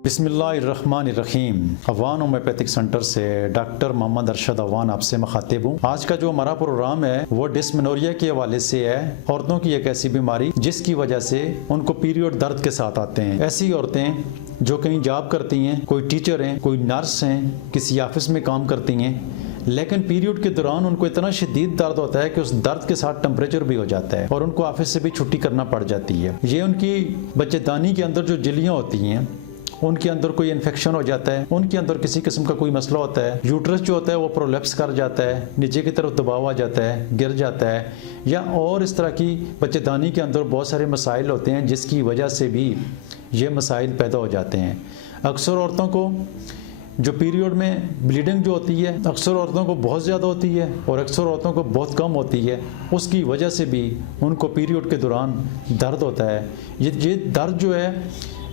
बिस्मिल्लाहिर्रहमानिर्रहीम। Awan homeopathic centre से doctor Mohammad Arshad Awan आपसे मुखातिब हूँ। आज का जो हमारा प्रोग्राम है वो डिस्मेनोरिया के हवाले से है। औरतों की एक ऐसी बीमारी जिसकी वजह से उनको पीरियड दर्द के साथ आते हैं। ऐसी औरतें जो कहीं जॉब करती हैं, कोई टीचर हैं, कोई नर्स हैं, किसी ऑफिस में काम करती हैं, लेकिन पीरियड के दौरान उनको इतना शदीद दर्द होता है कि उस दर्द के साथ टेम्परेचर भी हो जाता है और उनको ऑफिस से भी छुट्टी करना पड़ जाती है। ये उनकी बच्चेदानी के अंदर जो झिल्लियाँ होती हैं उनके अंदर कोई इन्फेक्शन हो जाता है, उनके अंदर किसी किस्म का कोई मसला होता है, यूट्रस जो होता है वो प्रोलैप्स कर जाता है, नीचे की तरफ दबाव आ जाता है, गिर जाता है, या और इस तरह की बच्चेदानी के अंदर बहुत सारे मसाइल होते हैं जिसकी वजह से भी ये मसाइल पैदा हो जाते हैं। अक्सर औरतों को जो पीरियड में ब्लीडिंग जो होती है अक्सर औरतों को बहुत ज़्यादा होती है और अक्सर औरतों को बहुत कम होती है। उसकी वजह से भी उनको पीरियड के दौरान दर्द होता है। ये दर्द जो है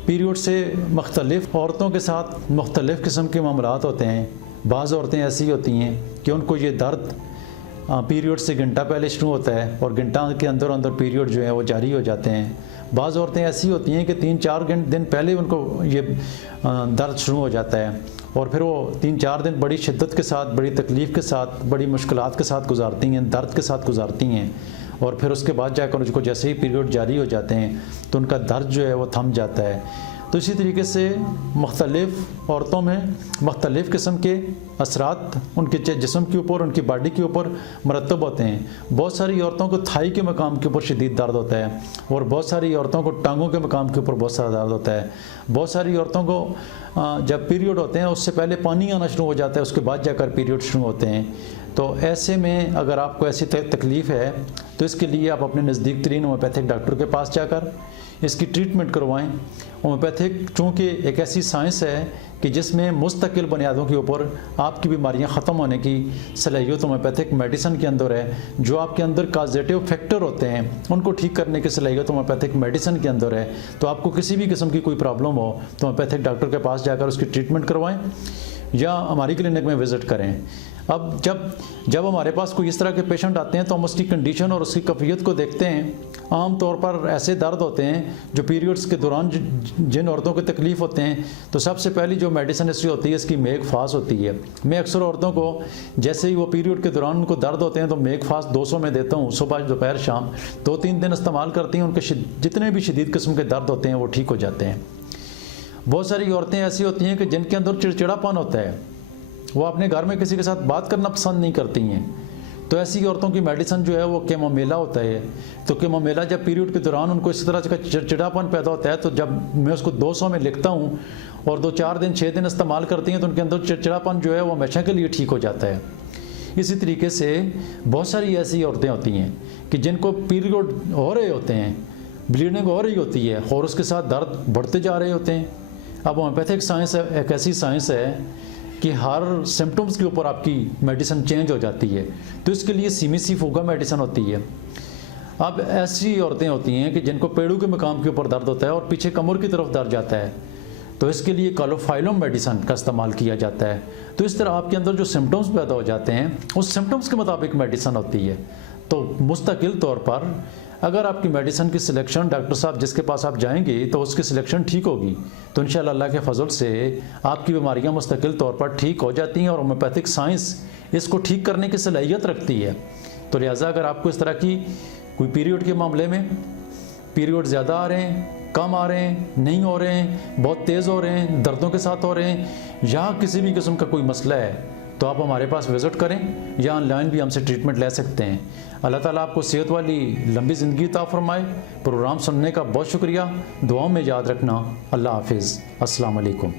पीरियड से मुख्तलिफ औरतों के साथ मुख्तलिफ किस्म के मामलात होते हैं। बाज़ औरतें ऐसी होती हैं कि उनको ये दर्द पीरियड से घंटा पहले शुरू होता है और घंटा के अंदर अंदर पीरियड जो है वो जारी हो जाते हैं। बाज़ औरतें ऐसी होती हैं कि 3-4 दिन पहले उनको ये दर्द शुरू हो जाता है और फिर वो 3-4 दिन बड़ी शिद्दत के साथ, बड़ी तकलीफ़ के साथ, बड़ी मुश्किलात के साथ गुजारती हैं, दर्द के साथ गुजारती हैं। और फिर उसके बाद जाकर उनको जैसे ही पीरियड जारी हो जाते हैं तो उनका दर्द जो है वो थम जाता है। तो इसी तरीके से मुख्तलिफ़ औरतों में मुख्तलिफ़ किस्म के असरात उनके जिस्म के ऊपर, उनकी बॉडी के ऊपर मरतब होते हैं। बहुत सारी औरतों को थाई के मकाम के ऊपर शदीद दर्द होता है और बहुत सारी औरतों को टांगों के मकाम के ऊपर बहुत सारा दर्द होता है। बहुत सारी औरतों को जब पीरियड होते हैं उससे पहले पानी आना शुरू हो जाता है, उसके बाद जाकर पीरियड शुरू होते हैं। तो ऐसे में अगर आपको ऐसी तकलीफ़ है तो इसके लिए आप अपने नज़दीक तरीन होम्योपैथिक डॉक्टर के पास जाकर इसकी ट्रीटमेंट करवाएं। होम्योपैथिक चूँकि एक ऐसी साइंस है कि जिसमें मुस्तकिल बुनियादों के ऊपर आपकी बीमारियां ख़त्म होने की सलाहियत होम्योपैथिक मेडिसिन के अंदर है। जो आपके अंदर काजेटिव फैक्टर होते हैं उनको ठीक करने की सलाहियत होम्योपैथिक मेडिसिन के अंदर है। तो आपको किसी भी किस्म की कोई प्रॉब्लम हो तो होम्योपैथिक डॉक्टर के पास जाकर उसकी ट्रीटमेंट करवाएँ या हमारी क्लिनिक में विज़िट करें। अब जब हमारे पास कोई इस तरह के पेशेंट आते हैं तो हम उसकी कंडीशन और उसकी कैफियत को देखते हैं। आम तौर पर ऐसे दर्द होते हैं जो पीरियड्स के दौरान जिन औरतों को तकलीफ़ होते हैं तो सबसे पहली जो मेडिसिन हिस्ट्री होती है इसकी मेक फास्ट होती है। मैं अक्सर औरतों को जैसे ही वो पीरियड के दौरान उनको दर्द होते हैं तो मेक फास्ट 200 में देता हूँ, सुबह दोपहर शाम 2-3 दिन इस्तेमाल करती हैं। उनके जितने भी शदीद किस्म के दर्द होते हैं वो ठीक हो जाते हैं। बहुत सारी औरतें ऐसी होती हैं कि जिनके अंदर चिड़चिड़ापन होता है, वो अपने घर में किसी के साथ बात करना पसंद नहीं करती हैं। तो ऐसी औरतों की मेडिसिन जो है वो कैमोमिला होता है। तो कैमोमिला जब पीरियड के दौरान उनको इस तरह का चिड़चिड़ापन पैदा होता है तो जब मैं उसको 200 में लिखता हूँ और 2-4 दिन 6 दिन इस्तेमाल करती हैं तो उनके अंदर चिड़चिड़ापन जो है वो हमेशा के लिए ठीक हो जाता है। इसी तरीके से बहुत सारी ऐसी औरतें होती हैं कि जिनको पीरियड हो रहे होते हैं, ब्लीडिंग हो रही होती है और उसके साथ दर्द बढ़ते जा रहे होते हैं। अब होम्योपैथिक साइंस एक ऐसी साइंस है कि हर सिम्टम्स के ऊपर आपकी मेडिसिन चेंज हो जाती है। तो इसके लिए सीमिसी फूगा मेडिसिन होती है। अब ऐसी औरतें होती हैं कि जिनको पेड़ों के मकाम के ऊपर दर्द होता है और पीछे कमर की तरफ दर्द जाता है, तो इसके लिए कालोफाइलम मेडिसिन का इस्तेमाल किया जाता है। तो इस तरह आपके अंदर जो सिम्टम्स पैदा हो जाते हैं उस सिम्टम्स के मुताबिक मेडिसिन होती है। तो मुस्तकिल तौर पर अगर आपकी मेडिसिन की सिलेक्शन डॉक्टर साहब जिसके पास आप जाएंगे तो उसकी सिलेक्शन ठीक होगी तो इंशाअल्लाह अल्लाह के फजल से आपकी बीमारियां मुस्तकिल तौर पर ठीक हो जाती हैं और होम्योपैथिक साइंस इसको ठीक करने की सलाहियत रखती है। तो लिहाजा अगर आपको इस तरह की कोई पीरियड के मामले में पीरियड ज़्यादा आ रहे हैं, कम आ रहे हैं, नहीं हो रहे हैं, बहुत तेज़ हो रहे हैं, दर्दों के साथ हो रहे हैं, या किसी भी किस्म का कोई मसला है तो आप हमारे पास विज़िट करें या ऑनलाइन भी हमसे ट्रीटमेंट ले सकते हैं। अल्लाह ताला आपको सेहत वाली लंबी ज़िंदगी अता फरमाए। प्रोग्राम सुनने का बहुत शुक्रिया। दुआओं में याद रखना। अल्लाह हाफिज़। अस्सलाम वालेकुम।